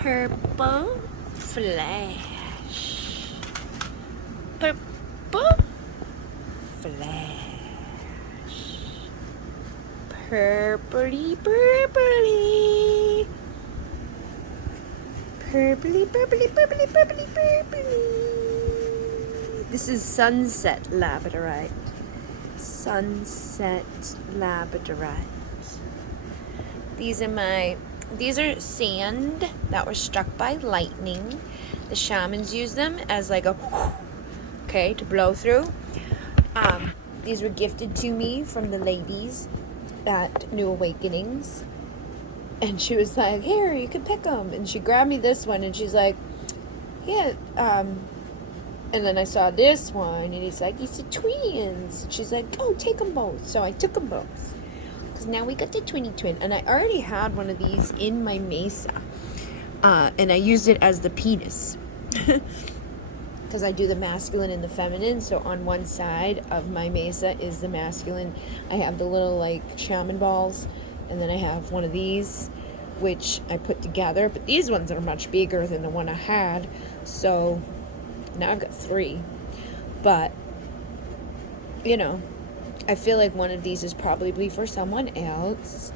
Purple flash. Purple flash. Purpley, purpley. Purpley, purpley, purpley, purpley, purpley. This is Sunset Labradorite. Sunset Labradorite. These are sand that were struck by lightning. The shamans use them as like a to blow through. These were gifted to me from the ladies at New Awakenings. And she was like, here, you can pick them. And she grabbed me this one and she's like, yeah, and then I saw this one and he's like, these are twins. And she's like, oh, take them both. So I took them both. Because now we got the twin. And I already had one of these in my Mesa. And I used it as the penis. Because I do the masculine and the feminine. So on one side of my Mesa is the masculine. I have the little like shaman balls. And then I have one of these, which I put together. But these ones are much bigger than the one I had. So now I've got 3. But, you know, I feel like one of these is probably for someone else.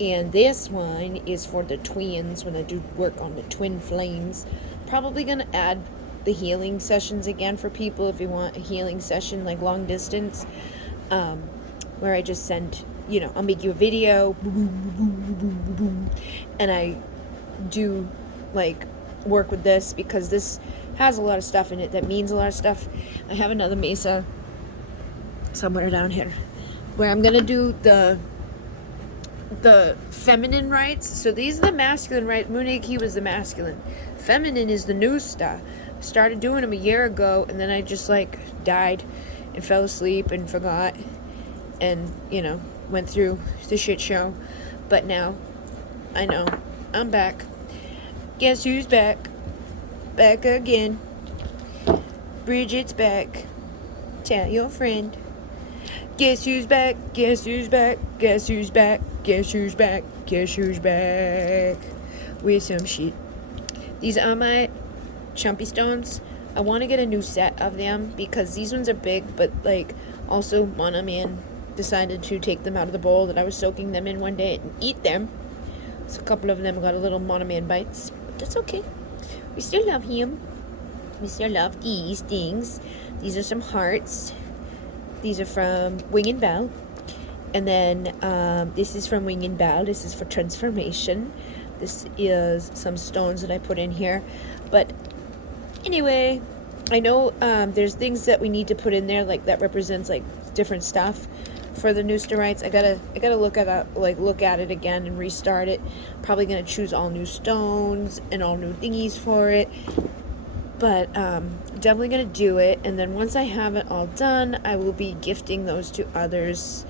And this one is for the twins when I do work on the twin flames. Probably going to add the healing sessions again for people if you want a healing session like long distance. Where I just send... You know, I'll make you a video, and I do, like, work with this because this has a lot of stuff in it that means a lot of stuff. I have another Mesa somewhere down here where I'm going to do the feminine rites. So these are the masculine rites. Munay was the masculine. Feminine is the new stuff. Started doing them a year ago, and then I just, like, died and fell asleep and forgot. And, you know, went through the shit show. But now, I know, I'm back. Guess who's back? Back again. Bridget's back. Tell your friend. Guess who's back? Guess who's back? Guess who's back? Guess who's back? Guess who's back? With some shit. These are my Chumpy Stones. I want to get a new set of them because these ones are big, but like also Monoman decided to take them out of the bowl that I was soaking them in one day and eat them. So a couple of them got a little Monoman bites, but that's okay. We still love him. We still love these things. These are some hearts. These are from Wing and Bell. And then this is from Wing and Bell. This is for transformation. This is some stones that I put in here. But anyway, I know there's things that we need to put in there like that represents like different stuff for the Nazca Rites. I gotta look at it again and restart it. Probably gonna choose all new stones and all new thingies for it. But definitely gonna do it. And then once I have it all done, I will be gifting those to others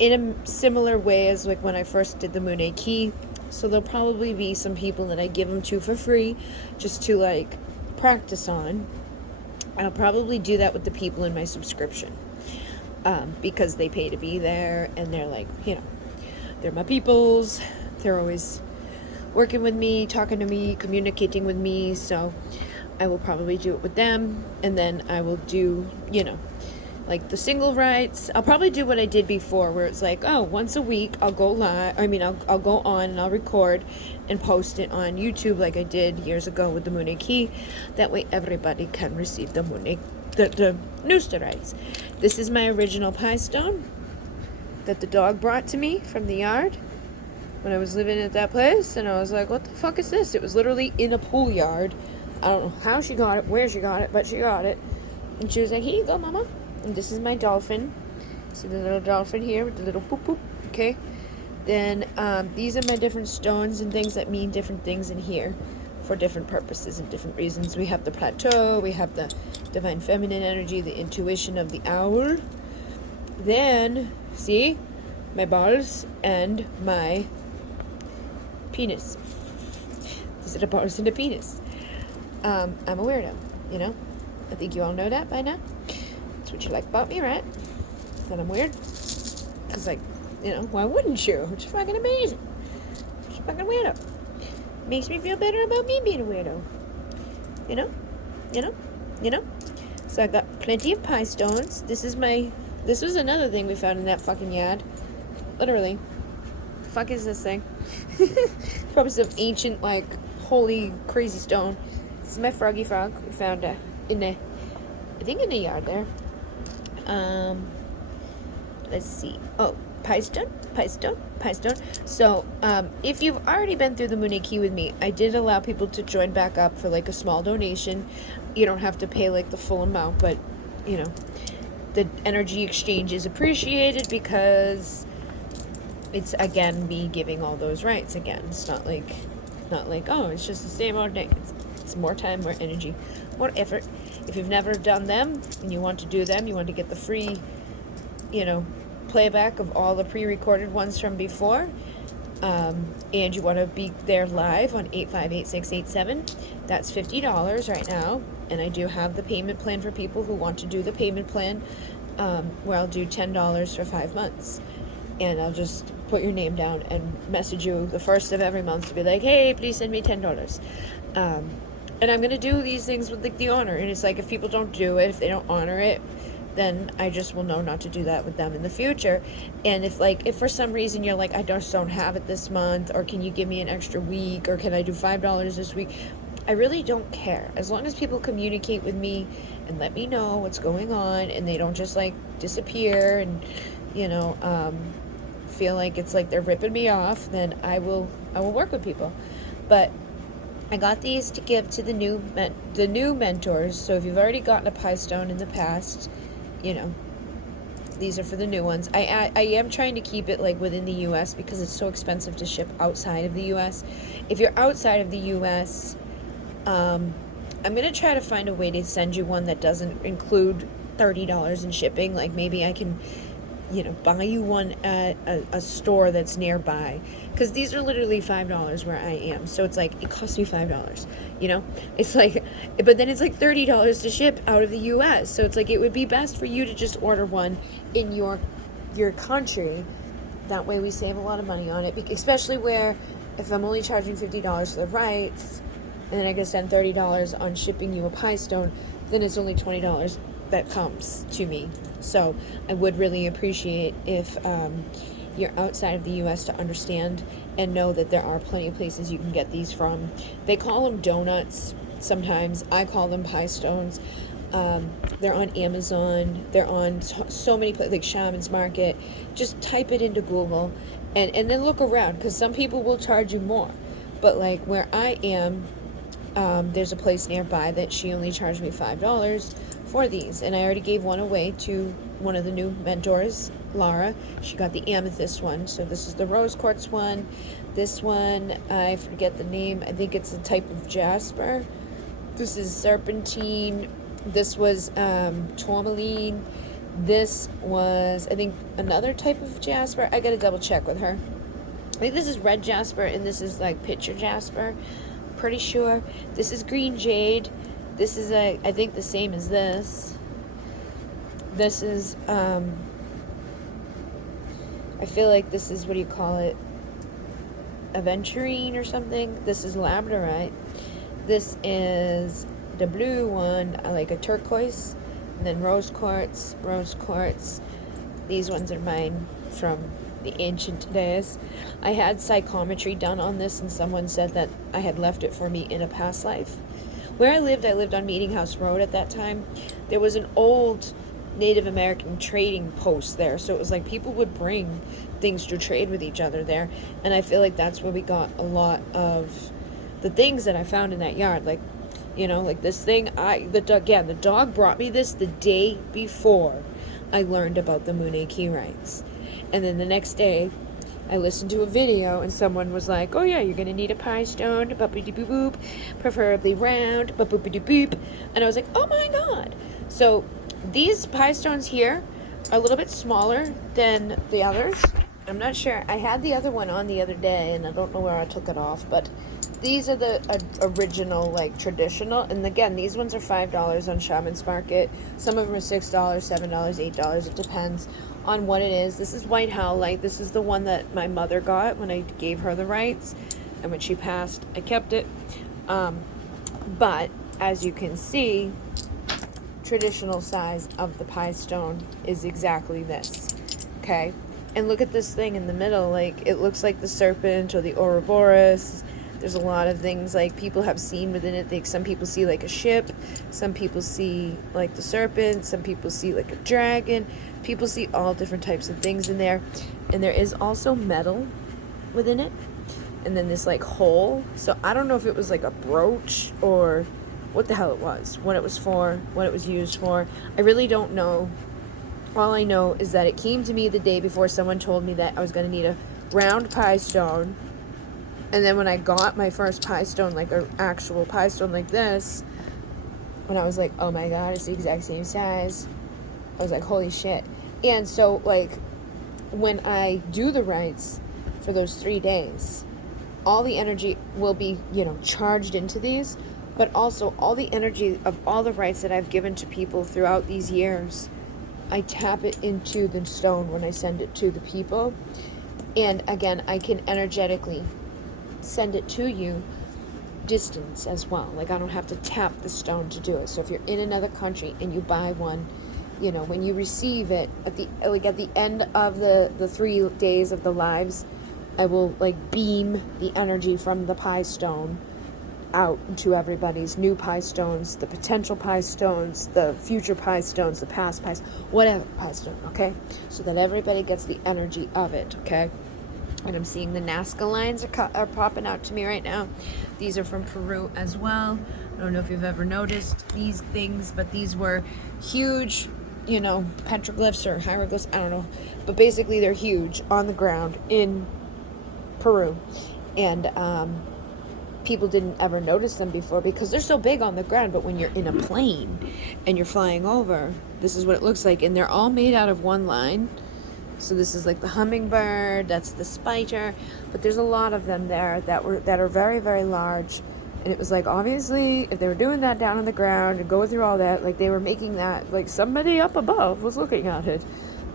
in a similar way as like when I first did the Munay. So there'll probably be some people that I give them to for free just to like practice on. I'll probably do that with the people in my subscription. Because they pay to be there and they're like, you know, they're my peoples. They're always working with me, talking to me, communicating with me. So I will probably do it with them. And then I will do, you know, like the single rites. I'll probably do what I did before where it's like, oh, once a week I'll go live. I'll go on and I'll record and post it on YouTube like I did years ago with the Munay. That way everybody can receive the Munay, the Nazca Rites. This is my original pie stone that the dog brought to me from the yard when I was living at that place. And I was like, what the fuck is this? It was literally in a pool yard. I don't know how she got it, where she got it, but she got it. And she was like, here you go, mama. And this is my dolphin. See the little dolphin here with the little poop poop. Okay. Then these are my different stones and things that mean different things in here for different purposes and different reasons. We have the plateau. We have the divine feminine energy, the intuition of the owl. Then, see, my balls and my penis. These are the balls and the penis. I'm a weirdo, you know? I think you all know that by now. That's what you like about me, right? That I'm weird? Because, like, you know, why wouldn't you? It's fucking amazing. It's fucking weirdo. Makes me feel better about me being a weirdo. You know? You know? You know? So I got plenty of pie stones. This was another thing we found in that fucking yard. Literally. The fuck is this thing? Probably some ancient, like, holy crazy stone. This is my froggy frog. We found in the yard there. Let's see. Oh, pie stone. So, if you've already been through the Munay Key with me, I did allow people to join back up for like a small donation. You don't have to pay like the full amount, but you know, the energy exchange is appreciated because it's again me giving all those rights again. It's not like oh, it's just the same old thing. It's more time, more energy, more effort. If you've never done them and you want to do them, you want to get the free, playback of all the pre-recorded ones from before, and you want to be there live on 858687, that's $50 right now. And I do have the payment plan for people who want to do the payment plan, where I'll do $10 for 5 months, and I'll just put your name down and message you the first of every month to be like, hey, please send me $10. And I'm gonna do these things with like the honor, and it's like if people don't do it, if they don't honor it, then I just will know not to do that with them in the future. And if for some reason you're like, I just don't have it this month, or can you give me an extra week, or can I do $5 this week, I really don't care. As long as people communicate with me and let me know what's going on, and they don't just like disappear and feel like it's like they're ripping me off, then I will work with people. But I got these to give to the new mentors. So if you've already gotten a pie stone in the past, these are for the new ones. I am trying to keep it like within the U.S. because it's so expensive to ship outside of the U.S. If you're outside of the U.S., I'm gonna try to find a way to send you one that doesn't include $30 in shipping. Like maybe I can, buy you one at a store that's nearby, because these are literally $5 where I am. So it's like it costs me $5. It's like, but then it's like $30 to ship out of the U.S. So it's like it would be best for you to just order one in your country. That way we save a lot of money on it, especially where if I'm only charging $50 for the rights, and then I can spend $30 on shipping you a pie stone, then it's only $20 that comes to me. So I would really appreciate if you're outside of the U.S. to understand and know that there are plenty of places you can get these from. They call them donuts sometimes. I call them pie stones. They're on Amazon. They're on so many places, like Shaman's Market. Just type it into Google and then look around, because some people will charge you more. But like where I am, there's a place nearby that she only charged me $5 for these, and I already gave one away to one of the new mentors, Laura. She got the amethyst one. So this is the rose quartz one. This one, I forget the name. I think it's a type of jasper. This is serpentine. This was tourmaline. This was, I think, another type of jasper. I gotta double check with her. I think this is red jasper, and this is like picture jasper. Pretty sure. This is green jade. This is I think the same as this. This is I feel like this is, what do you call it, aventurine or something. This is labradorite. This is the blue one, like a turquoise, and then rose quartz. These ones are mine from the ancient days. I had psychometry done on this, and someone said that I had left it for me in a past life. Where I lived on Meeting House Road at that time. There was an old Native American trading post there, so it was like people would bring things to trade with each other there, and I feel like that's where we got a lot of the things that I found in that yard. Like, like this thing, the dog brought me this the day before I learned about the Munay Key rites. And then the next day, I listened to a video, and someone was like, oh yeah, you're going to need a pie stone, boop-a-dee-boop-boop, preferably round, boop-a-dee-boop. And I was like, oh my god. So these pie stones here are a little bit smaller than the others. I'm not sure. I had the other one on the other day, and I don't know where I took it off, but these are the original, like, traditional. And again, these ones are $5 on Shaman's Market. Some of them are $6, $7, $8. It depends on what it is. This is white howlite. This is the one that my mother got when I gave her the rights. and when she passed, I kept it. But as you can see, traditional size of the pie stone is exactly this. Okay, and look at this thing in the middle. Like, it looks like the serpent or the Ouroboros. There's a lot of things like people have seen within it. Some people see like a ship, some people see like the serpent, some people see like a dragon. People see all different types of things in there. And there is also metal within it. And then this like hole. So I don't know if it was like a brooch or what the hell it was, what it was for, what it was used for. I really don't know. All I know is that it came to me the day before someone told me that I was going to need a round pie stone. And then when I got my first pie stone, like an actual pie stone like this, when I was like, oh my God, it's the exact same size, I was like, holy shit. And so, like, when I do the rites for those 3 days, all the energy will be, charged into these, but also all the energy of all the rites that I've given to people throughout these years, I tap it into the stone when I send it to the people. And again, I can energetically send it to you distance as well. Like, I don't have to tap the stone to do it. So if you're in another country and you buy one, when you receive it at the end of the 3 days of the lives, I will like beam the energy from the pie stone out to everybody's new pie stones, the potential pie stones, the future pie stones, the past pies, whatever pie stone, okay? So that everybody gets the energy of it, okay? And I'm seeing the Nazca Lines are popping out to me right now. These are from Peru as well. I don't know if you've ever noticed these things, but these were huge, petroglyphs or hieroglyphs, I don't know. But basically they're huge on the ground in Peru. And people didn't ever notice them before because they're so big on the ground. But when you're in a plane and you're flying over, this is what it looks like. And they're all made out of one line. So this is like the hummingbird, that's the spider, but there's a lot of them there that are very, very large. And it was like, obviously, if they were doing that down on the ground and going through all that, like they were making that, like somebody up above was looking at it,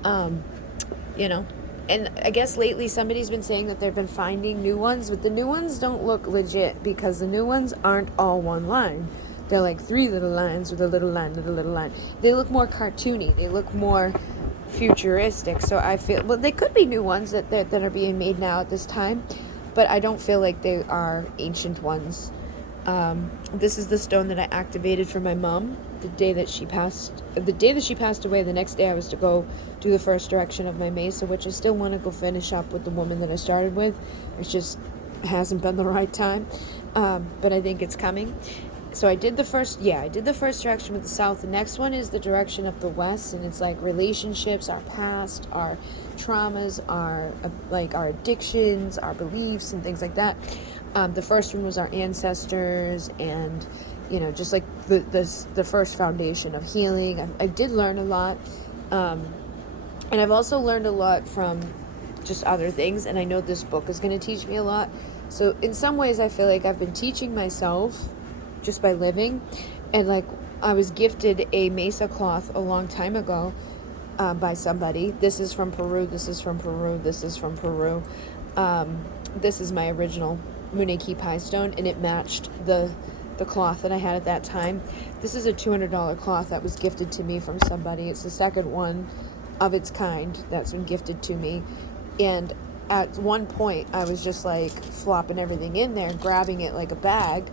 And I guess lately somebody's been saying that they've been finding new ones, but the new ones don't look legit because the new ones aren't all one line. They're like 3 little lines with a little line with a little line. They look more cartoony. They look more futuristic. So I feel, well, they could be new ones that are being made now at this time, but I don't feel like they are ancient ones. This is the stone that I activated for my mom the day that she passed away. The next day I was to go do the first direction of my mesa, which I still want to go finish up with the woman that I started with. It just hasn't been the right time, but I think it's coming. So I did the first direction with the south. The next one is the direction of the west, and it's like relationships, our past, our traumas, our addictions, our beliefs, and things like that. The first one was our ancestors, and just like the first foundation of healing. I did learn a lot, and I've also learned a lot from just other things. And I know this book is going to teach me a lot. So in some ways, I feel like I've been teaching myself just by living. And like, I was gifted a mesa cloth a long time ago by somebody. This is from Peru. This is from Peru. This is from Peru. This is my original Munay pie stone, and it matched the cloth that I had at that time. This is a $200 cloth that was gifted to me from somebody. It's the second one of its kind that's been gifted to me. And at one point, I was just like flopping everything in there, grabbing it like a bag,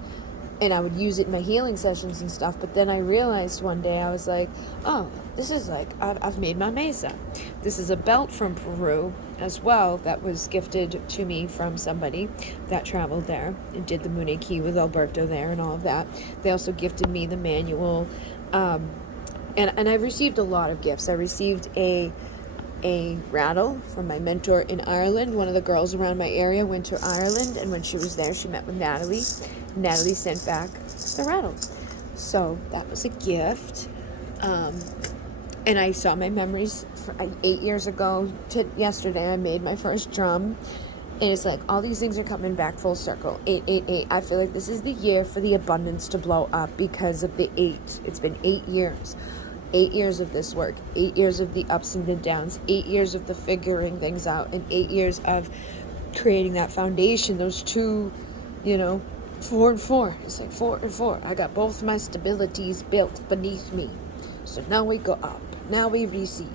and I would use it in my healing sessions and stuff. But then I realized one day, I was like, oh, this is like, I've made my mesa. This is a belt from Peru as well that was gifted to me from somebody that traveled there and did the Munay with Alberto there and all of that. They also gifted me the manual. And I received a lot of gifts. I received a rattle from my mentor in Ireland. One of the girls around my area went to Ireland, and when she was there, she met with Natalie. Natalie sent back the rattle. So that was a gift. And I saw my memories 8 years ago to yesterday. I made my first drum. And it's like all these things are coming back full circle. 888. I feel like this is the year for the abundance to blow up because of the 8. It's been 8 years. 8 years of this work. 8 years of the ups and the downs. 8 years of the figuring things out. And 8 years of creating that foundation. Those two you know, 4 and 4. It's like 4 and 4. I got both my stabilities built beneath me. So now we go up. Now we receive.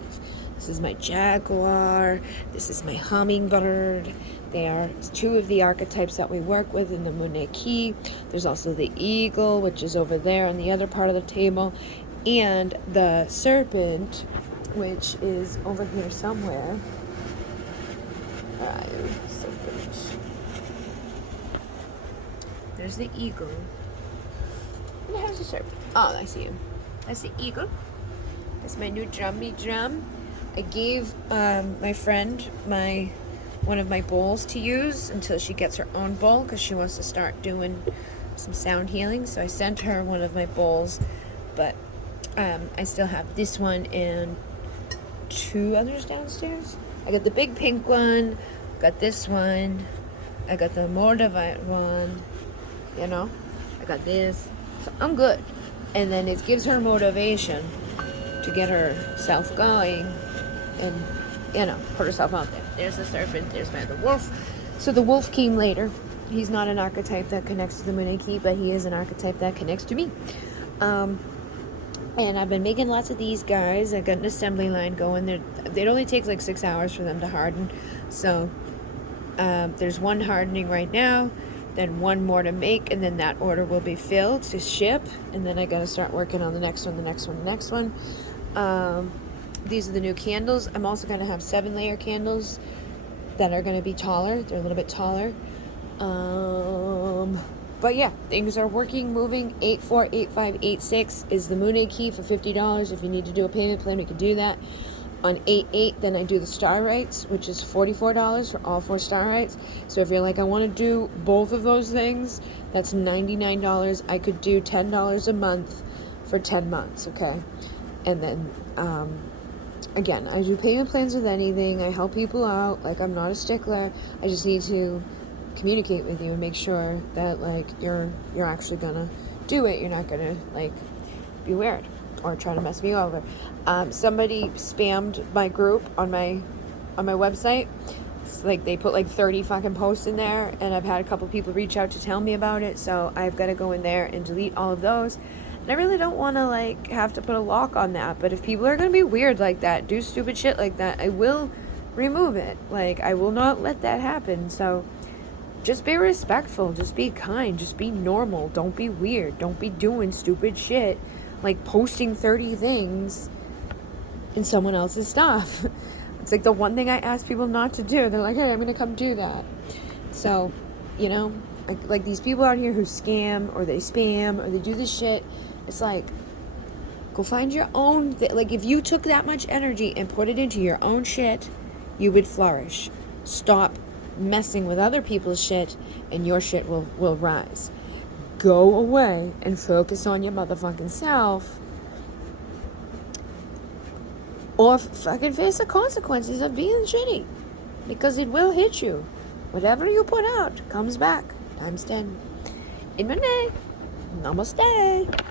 This is my jaguar. This is my hummingbird. They are 2 of the archetypes that we work with in the Munay key. There's also the eagle, which is over there on the other part of the table, and the serpent, which is over here somewhere. Serpent. There's the eagle. And there's the serpent. Oh, I see you. That's the eagle. That's my new drummy drum. I gave my friend one of my bowls to use until she gets her own bowl, because she wants to start doing some sound healing. So I sent her one of my bowls, but I still have this one and 2 others downstairs. I got the big pink one, got this one, I got the Mordovite one, you know, I got this. So I'm good. And then it gives her motivation to get herself going and, you know, put herself out there. There's the serpent, there's the wolf. So the wolf came later. He's not an archetype that connects to the Munay key, but he is an archetype that connects to me. And I've been making lots of these guys. I got an assembly line going. It only takes like 6 hours for them to harden. So there's 1 hardening right now, then 1 more to make, and then that order will be filled to ship. And then I got to start working on the next one. These are the new candles. I'm also going to have 7-layer candles that are going to be taller. They're a little bit taller. But yeah, things are working, moving. 848586 is the Munay key for $50. If you need to do a payment plan, we can do that. On 88, then I do the star rites, which is $44 for all 4 star rites. So if you're like, I want to do both of those things, that's $99. I could do $10 a month for 10 months, okay? And then, again, I do payment plans with anything. I help people out. Like, I'm not a stickler. I just need to communicate with you and make sure that, like, you're actually gonna do it. You're not gonna, like, be weird or try to mess me over. Somebody spammed my group on my website. It's like they put like 30 fucking posts in there, and I've had a couple people reach out to tell me about it, so I've got to go in there and delete all of those. And I really don't want to, like, have to put a lock on that, but if people are gonna be weird like that, do stupid shit like that, I will remove it. Like, I will not let that happen. So just be respectful, just be kind, just be normal, don't be weird, don't be doing stupid shit like posting 30 things in someone else's stuff. It's like the one thing I ask people not to do. They're like, hey, I'm gonna come do that. So, you know, like these people out here who scam or they spam or they do this shit, it's like, go find your own like, if you took that much energy and put it into your own shit, you would flourish. Stop messing with other people's shit and your shit will rise. Go away and focus on your motherfucking self, or fucking face the consequences of being shitty, because it will hit you. Whatever you put out comes back times 10. In Munay, namaste.